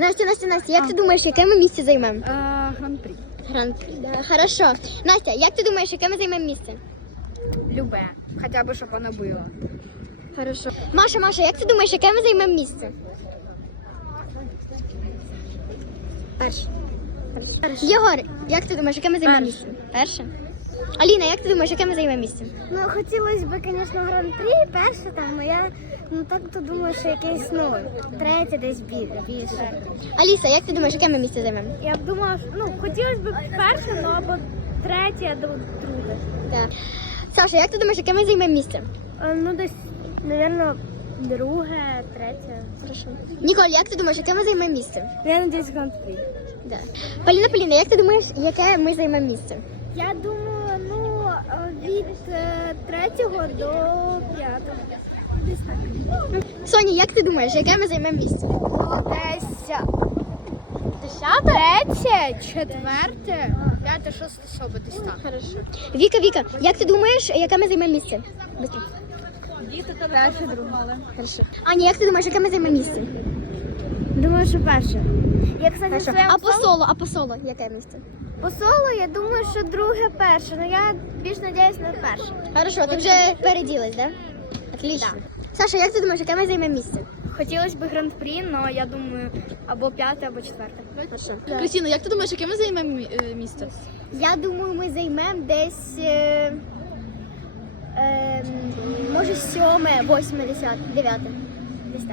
Настя, Настя, Настя, як ти думаєш, яке ми місце займемо? Е, Гран-прі. Гран-прі, да. Хорошо. Настя, як ти думаєш, яке ми займемо місце? Любе. Хоча б, щоб воно було. Хорошо. Маша, Маша, як ти думаєш, яке ми займемо місце? Перше. Перше. Єгор, як ти думаєш, яке ми займемо місце? Перше. Аліна, як ти думаєш, яке ми займемо місце? Ну, хотілося б, звісно, гран-прі перше там, але я ну так то думаю, що якесь ну, третє десь бі- більше. Аліса, як ти думаєш, яке ми місце займемо? Я б думала, що, ну, хотілося б перше, ну або третє, або друге. Так. Саша, як ти думаєш, яке ми займемо місце? Е, Ну, десь, мабуть, друге, третє. Хорошо. Ніколь, як ти думаєш, яке ми займемо місце? Я надіюсь, гран-прі. Да. Поліна, Поліна, як ти думаєш, яке ми займемо місце? Я думаю, ну, е, від е, третього до п'ятого. Соня, як ти думаєш, яке ми займемо місце? Десь третє, четверте, п'яте, шосте, сьоме, десь так. Хорошо. Віка, Віка, як ти думаєш, яке ми займемо місце? Быстро. Перше, друге. Хорошо. Аня, як ти думаєш, яке ми займемо місце? Думаю, що перше. Я, кстати, Хорошо. своє А по соло, а по соло, яке місце? по соло я думаю, що друге перше. Ну я більш надіюсь на перше. Хорошо, ти вже переділась, да? Отлично. Саша, як ти думаєш, яке ми займемо місце? Хотілося б гран-прі, але я думаю, або п'яте, або четверте. Хорошо. Кристина, як ти думаєш, яке ми займемо е, місце? Я думаю, ми займемо десь. Е, е, може, сьоме, восьме, десяте, дев'яте. Десь так.